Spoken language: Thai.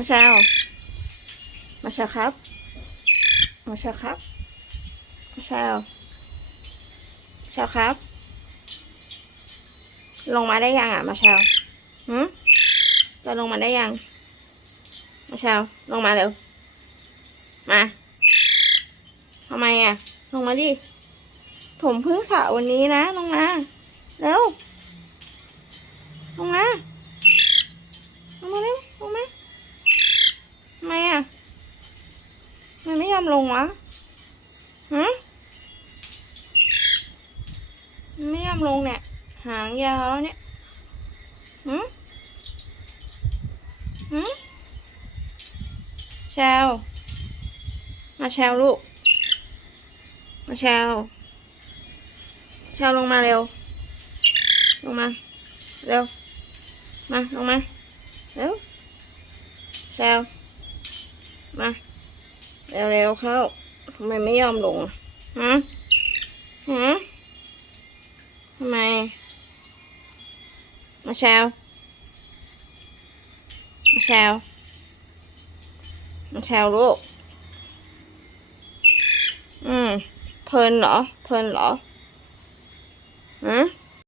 มาเชลมาเชลครับ มาเชลครับ มาเชลเชลครับ ลงมาได้ยังอะ มาเชลหืมจะลงมาได้ยัง มาเชลลงมาเร็ว มาทำไมอะ ลงมาดิ ผมเพิ่งสระวันนี้นะ ลงมา เร็ว ลงมา ลงมาเร็ว ลงมาทำไมอะมันไม่ย อมลงวะฮะไม่ยอมลงเนี่ย หางยาวแล้วเนี่ยหืมหืมแชวมาแชวลูก มาแชวแชวลงมาเร็ว ลงมา เร็ว มา ลงมา เร็วแชวมา เร็วเร็วๆเข้าทำไมไม่ยอมลงอะฮะฮะทำไม มาแชวมาแชวมาแชวลูก อืม เพลินเหรอ เพลินเหรอฮะ